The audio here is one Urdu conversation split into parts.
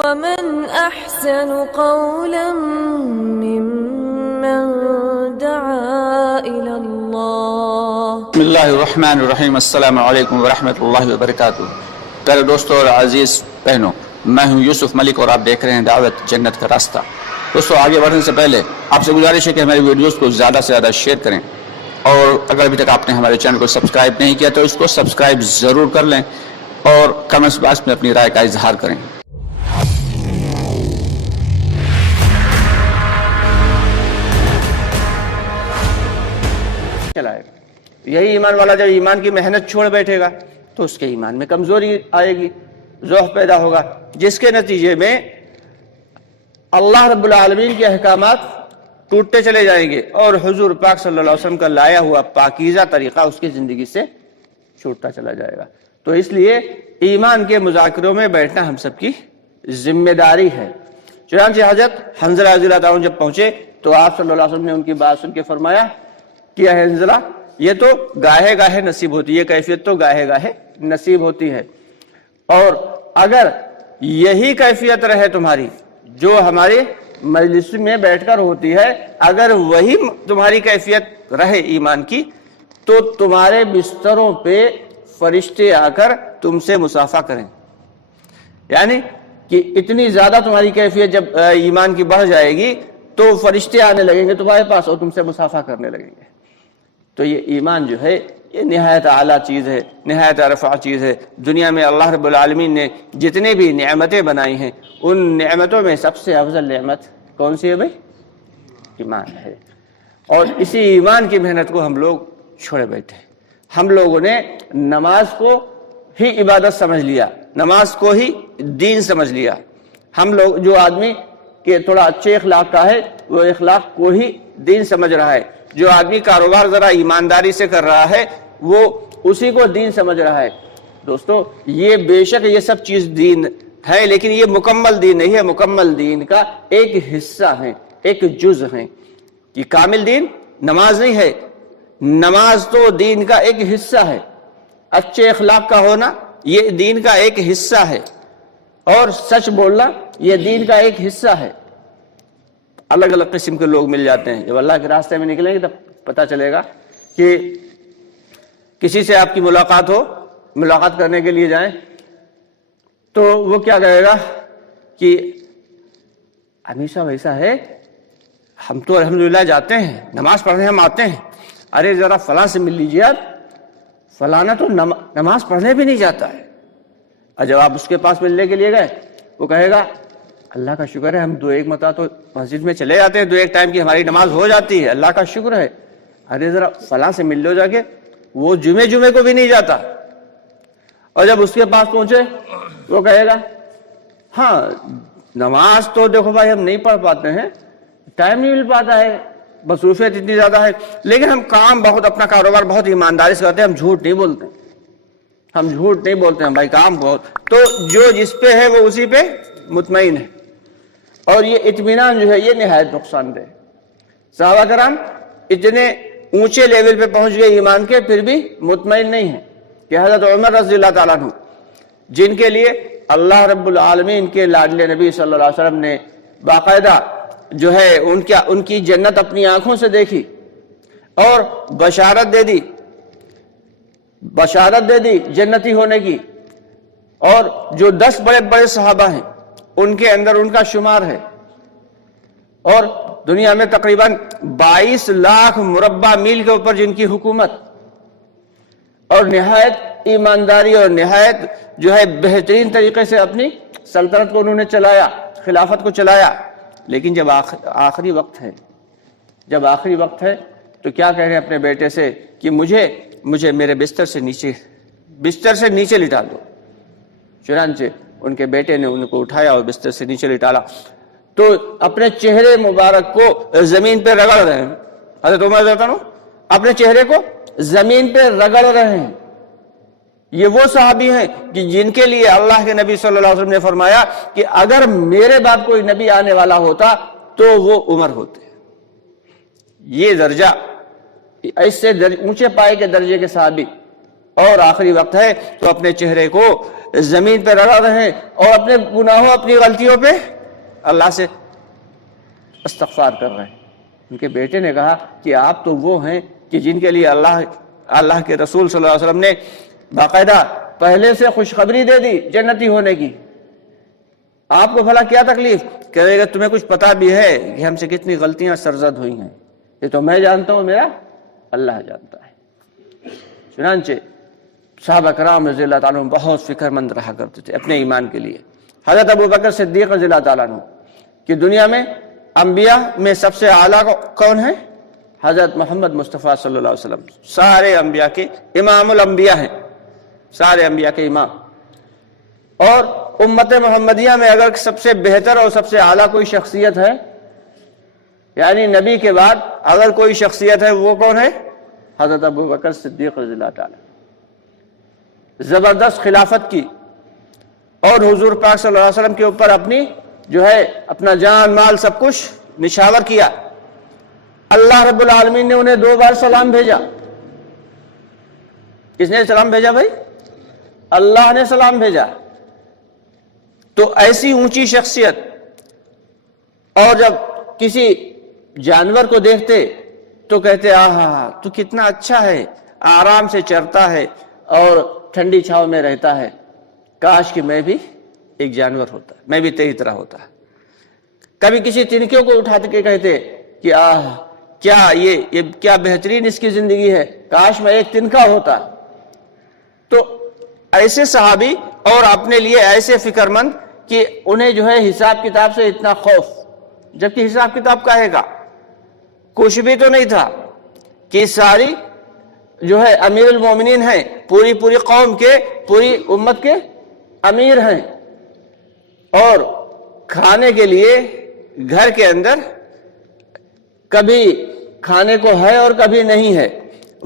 ومن أحسن قولا ممن دعا إلى الله. بسم اللہ الرحمن الرحیم. السلام علیکم ورحمۃ اللہ وبرکاتہ. پیارے دوستوں اور عزیز بہنوں، میں ہوں یوسف ملک اور آپ دیکھ رہے ہیں دعوت جنت کا راستہ. دوستوں، آگے بڑھنے سے پہلے آپ سے گزارش ہے کہ ہماری ویڈیوز کو زیادہ سے زیادہ شیئر کریں، اور اگر ابھی تک آپ نے ہمارے چینل کو سبسکرائب نہیں کیا تو اس کو سبسکرائب ضرور کر لیں اور کمنٹس باکس میں اپنی رائے کا اظہار کریں. یہی ایمان والا جب ایمان کی محنت چھوڑ بیٹھے گا تو اس کے ایمان میں کمزوری آئے گی، ضعف پیدا ہوگا، جس کے نتیجے میں اللہ رب العالمین کے احکامات ٹوٹتے چلے جائیں گے اور حضور پاک صلی اللہ علیہ وسلم کا لایا ہوا پاکیزہ طریقہ اس کی زندگی سے چھوٹتا چلا جائے گا. تو اس لیے ایمان کے مذاکروں میں بیٹھنا ہم سب کی ذمہ داری ہے. چنانچہ حضرت حنظلہ رضی اللہ عنہ جب پہنچے تو آپ صلی اللہ علیہ وسلم نے ان کی بات سن کے فرمایا کہ اے حنظلہ، یہ تو گاہے گاہے نصیب ہوتی ہے، یہ کیفیت تو گاہے گاہے نصیب ہوتی ہے، اور اگر یہی کیفیت رہے تمہاری جو ہماری مجلس میں بیٹھ کر ہوتی ہے، اگر وہی تمہاری کیفیت رہے ایمان کی، تو تمہارے بستروں پہ فرشتے آ کر تم سے مصافحہ کریں. یعنی کہ اتنی زیادہ تمہاری کیفیت جب ایمان کی بڑھ جائے گی تو فرشتے آنے لگیں گے تمہارے پاس اور تم سے مصافحہ کرنے لگیں گے. تو یہ ایمان جو ہے یہ نہایت اعلیٰ چیز ہے، نہایت رفع چیز ہے. دنیا میں اللہ رب العالمین نے جتنے بھی نعمتیں بنائی ہیں، ان نعمتوں میں سب سے افضل نعمت کون سی ہے بھائی؟ ایمان ہے. اور اسی ایمان کی محنت کو ہم لوگ چھوڑے بیٹھے. ہم لوگوں نے نماز کو ہی عبادت سمجھ لیا، نماز کو ہی دین سمجھ لیا. ہم لوگ جو آدمی کہ تھوڑا اچھے اخلاق کا ہے وہ اخلاق کو ہی دین سمجھ رہا ہے. جو آدمی کاروبار ذرا ایمانداری سے کر رہا ہے وہ اسی کو دین سمجھ رہا ہے. دوستو، یہ بے شک یہ سب چیز دین ہے، لیکن یہ مکمل دین نہیں ہے. مکمل دین کا ایک حصہ ہے، ایک جز ہے. کہ کامل دین نماز نہیں ہے، نماز تو دین کا ایک حصہ ہے. اچھے اخلاق کا ہونا یہ دین کا ایک حصہ ہے، اور سچ بولنا یہ دین کا ایک حصہ ہے. الگ الگ قسم کے لوگ مل جاتے ہیں. جب اللہ کے راستے میں نکلیں گے تب پتہ چلے گا کہ کسی سے آپ کی ملاقات ہو، ملاقات کرنے کے لیے جائیں تو وہ کیا کہے گا کہ امیر صاحب ایسا ہے، ہم تو الحمدللہ جاتے ہیں، نماز پڑھنے ہم آتے ہیں، ارے ذرا فلاں سے مل لیجیے آپ، فلانا تو نماز پڑھنے بھی نہیں جاتا ہے. اور جب آپ اس کے پاس ملنے کے لیے گئے وہ کہے گا اللہ کا شکر ہے ہم دو ایک مرتبہ تو مسجد میں چلے جاتے ہیں، دو ایک ٹائم کی ہماری نماز ہو جاتی ہے، اللہ کا شکر ہے. ارے ذرا فلاں سے مل لو جا کے، وہ جمعے کو بھی نہیں جاتا. اور جب اس کے پاس پہنچے وہ کہے گا ہاں نماز تو دیکھو بھائی ہم نہیں پڑھ پاتے ہیں، ٹائم نہیں مل پاتا ہے، مصروفیت اتنی زیادہ ہے، لیکن ہم کام بہت، اپنا کاروبار بہت ایمانداری سے کرتے ہیں، ہم جھوٹ نہیں بولتے، ہم جھوٹ نہیں بولتے ہیں بھائی، کام بہت. تو جو جس پہ ہے وہ اسی پہ مطمئن ہے. اور یہ اطمینان جو ہے یہ نہایت نقصان دہ. صحابہ کرام اتنے اونچے لیول پہ پہنچ گئے ایمان کے، پھر بھی مطمئن نہیں ہیں. کہ حضرت عمر رضی اللہ تعالیٰ عنہ، جن کے لیے اللہ رب العالمین کے لاڈلے نبی صلی اللہ علیہ وسلم نے باقاعدہ جو ہے ان کی جنت اپنی آنکھوں سے دیکھی اور بشارت دے دی جنتی ہونے کی، اور جو 10 بڑے بڑے صحابہ ہیں ان کے اندر ان کا شمار ہے، اور دنیا میں تقریباً 22 لاکھ مربع میل کے اوپر جن کی حکومت، اور نہایت ایمانداری اور نہایت جو ہے بہترین طریقے سے اپنی سلطنت کو انہوں نے چلایا، خلافت کو چلایا. لیکن جب آخری وقت ہے تو کیا کہہ رہے ہیں اپنے بیٹے سے کہ مجھے میرے بستر سے نیچے لٹا دو. چنانچہ ان کے بیٹے نے ان کو اٹھایا اور بستر سے نیچے لٹالا تو اپنے چہرے مبارک کو زمین پہ رگڑ رہے ہیں. حضرت عمر رضی اللہ عنہ اپنے چہرے کو زمین پہ رگڑ رہے ہیں. یہ وہ صحابی ہیں کہ جن کے لیے اللہ کے نبی صلی اللہ علیہ وسلم نے فرمایا کہ اگر میرے بعد کوئی نبی آنے والا ہوتا تو وہ عمر ہوتے. یہ درجہ، ایسے اونچے پائے کے درجے کے صحابی اور آخری وقت ہے تو اپنے چہرے کو زمین پہ رگڑ رہے ہیں اور اپنے گناہوں اپنی غلطیوں پہ اللہ سے استغفار کر رہے ہیں۔ ان کے بیٹے نے کہا کہ آپ تو وہ ہیں کہ جن کے لیے اللہ کے رسول صلی اللہ علیہ وسلم نے باقاعدہ پہلے سے خوشخبری دے دی جنتی ہونے کی، آپ کو بھلا کیا تکلیف؟ کہے گا تمہیں کچھ پتا بھی ہے کہ ہم سے کتنی غلطیاں سرزد ہوئی ہیں، یہ تو میں جانتا ہوں، میرا اللہ جانتا ہے۔ چنانچہ صحابہ کرام رضی اللہ تعالیٰ عنہ بہت فکر مند رہا کرتے تھے اپنے ایمان کے لیے۔ حضرت ابو بکر صدیق رضی اللہ تعالیٰ عنہ کہ دنیا میں انبیاء میں سب سے اعلیٰ کون ہے؟ حضرت محمد مصطفیٰ صلی اللہ علیہ وسلم، سارے انبیاء کے امام الانبیاء ہیں، سارے انبیاء کے امام۔ اور امت محمدیہ میں اگر سب سے بہتر اور سب سے اعلیٰ کوئی شخصیت ہے، یعنی نبی کے بعد اگر کوئی شخصیت ہے، وہ کون ہے؟ حضرت ابو بکر صدیق رضی اللہ تعالیٰ۔ زبردست خلافت کی اور حضور پاک صلی اللہ علیہ وسلم کے اوپر اپنا جان مال سب کچھ نشاور کیا۔ اللہ رب العالمین نے انہیں 2 بار سلام بھیجا۔ کس نے سلام بھیجا بھائی؟ اللہ نے سلام بھیجا۔ تو ایسی اونچی شخصیت، اور جب کسی جانور کو دیکھتے تو کہتے آہا تو کتنا اچھا ہے، آرام سے چرتا ہے اور ٹھنڈی چھاؤں میں رہتا ہے، کاش کہ میں بھی ایک جانور ہوتا، میں بھی تیری طرح ہوتا۔ کبھی کسی تنکیوں کو اٹھا کے کہتے کہ کیا یہ کیا بہترین اس کی زندگی ہے، کاش میں ایک تنکا ہوتا۔ تو ایسے صحابی اور اپنے لیے ایسے فکر مند کہ انہیں حساب کتاب سے اتنا خوف، جبکہ حساب کتاب کا ہے گا کچھ بھی تو نہیں تھا کہ ساری امیر المومنین ہیں، پوری قوم کے، پوری امت کے امیر ہیں، اور کھانے کے لیے گھر کے اندر کبھی کھانے کو ہے اور کبھی نہیں ہے،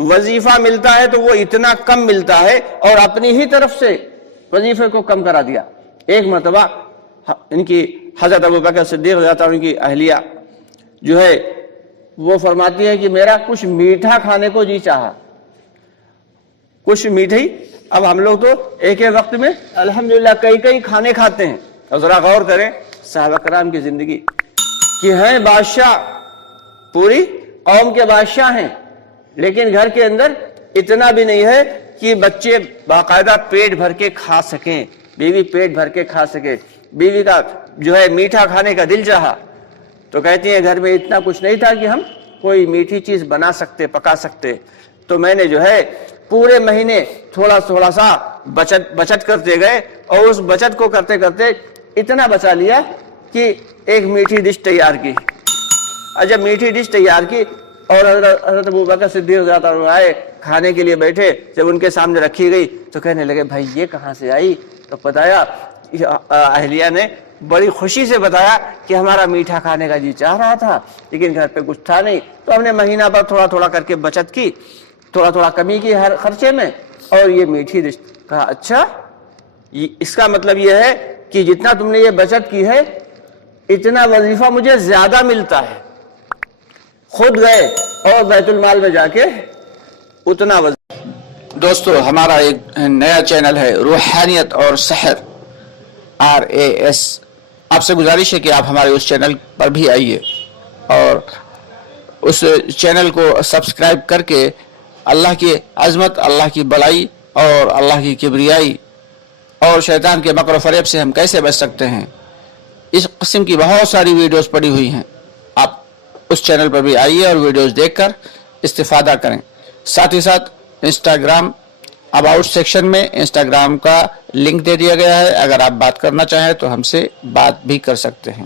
وظیفہ ملتا ہے تو وہ اتنا کم ملتا ہے، اور اپنی ہی طرف سے وظیفے کو کم کرا دیا۔ ایک مرتبہ ان کی حضرت ابو بکر صدیق رضی اللہ عنہ کی اہلیہ وہ فرماتی ہے کہ میرا کچھ میٹھا کھانے کو جی چاہا، کچھ میٹھی۔ اب ہم لوگ تو ایک وقت میں الحمدللہ کئی کھانے کھاتے ہیں، اور ذرا غور کریں صحابہ کرام کی زندگی کہ ہیں بادشاہ، پوری قوم کے بادشاہ ہیں، لیکن گھر کے اندر اتنا بھی نہیں ہے کہ بچے باقاعدہ پیٹ بھر کے کھا سکیں، بیوی پیٹ بھر کے کھا سکے۔ بیوی کا میٹھا کھانے کا دل چاہا تو کہتی ہیں گھر میں اتنا کچھ نہیں تھا کہ ہم کوئی میٹھی چیز بنا سکتے، پکا سکتے، تو میں نے پورے مہینے تھوڑا سا بچت کرتے گئے، اور اس بچت کو کرتے کرتے اتنا بچا لیا کہ ایک میٹھی ڈش تیار کی۔ اور جب میٹھی ڈش تیار کی اور حضرت ابو بکر صدیق رضی اللہ عنہ آئے، کھانے کے لیے بیٹھے، جب ان کے سامنے رکھی گئی تو کہنے لگے بھائی یہ کہاں سے آئی؟ تو بتایا، اہلیہ نے بڑی خوشی سے بتایا کہ ہمارا میٹھا کھانے کا جی چاہ رہا تھا، لیکن گھر پہ کچھ تھا نہیں، تو ہم نے مہینہ پر تھوڑا کر کے بچت کی، تھوڑا کمی کی ہر خرچے میں، اور یہ میٹھی ڈش۔ کہا اچھا، اس کا مطلب یہ ہے کہ جتنا تم نے یہ بچت کی ہے اتنا وظیفہ مجھے زیادہ ملتا ہے۔ خود گئے اور بیت المال میں جا کے اتنا وظیفہ۔ دوستو، ہمارا ایک نیا چینل ہے روحانیت اور سحر RAS، آپ سے گزارش ہے کہ آپ ہمارے اس چینل پر بھی آئیے اور اس چینل کو سبسکرائب کر کے اللہ کی عظمت، اللہ کی بڑائی اور اللہ کی کبریائی اور شیطان کے مکر و فریب سے ہم کیسے بچ سکتے ہیں، اس قسم کی بہت ساری ویڈیوز پڑی ہوئی ہیں۔ آپ اس چینل پر بھی آئیے اور ویڈیوز دیکھ کر استفادہ کریں۔ ساتھ ہی ساتھ انسٹاگرام اباؤٹ سیکشن میں انسٹاگرام کا لنک دے دیا گیا ہے، اگر آپ بات کرنا چاہیں تو ہم سے بات بھی کر سکتے ہیں۔